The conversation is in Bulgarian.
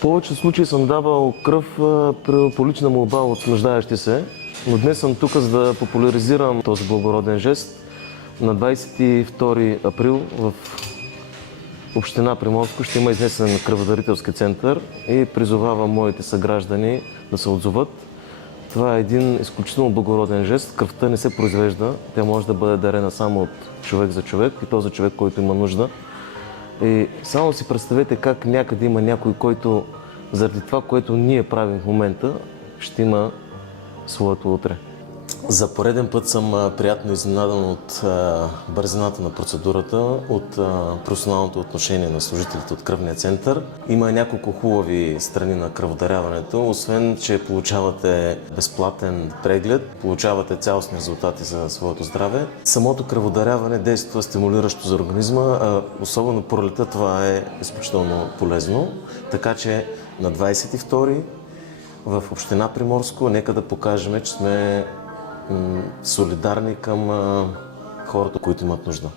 В повече случаи съм давал кръв по лична молба от нуждаещи се, но днес съм тук, за да популяризирам този благороден жест. На 22 април в община Приморско ще има изнесен кръводарителски център и призовавам моите съграждани да се отзоват. Това е един изключително благороден жест. Кръвта не се произвежда, тя може да бъде дарена само от човек за човек и то за човек, който има нужда. И само си представете как някъде има някой, който заради това, което ние правим в момента, ще има своето утре. За пореден път съм приятно изненадан от бързината на процедурата, от професионалното отношение на служителите от кръвния център. Има няколко хубави страни на кръводаряването, освен че получавате безплатен преглед, получавате цялостни резултати за своето здраве. Самото кръводаряване действа стимулиращо за организма, особено пролетта това е изключително полезно, така че на 22 в община Приморско нека да покажем, че сме солидарни към хората, които имат нужда.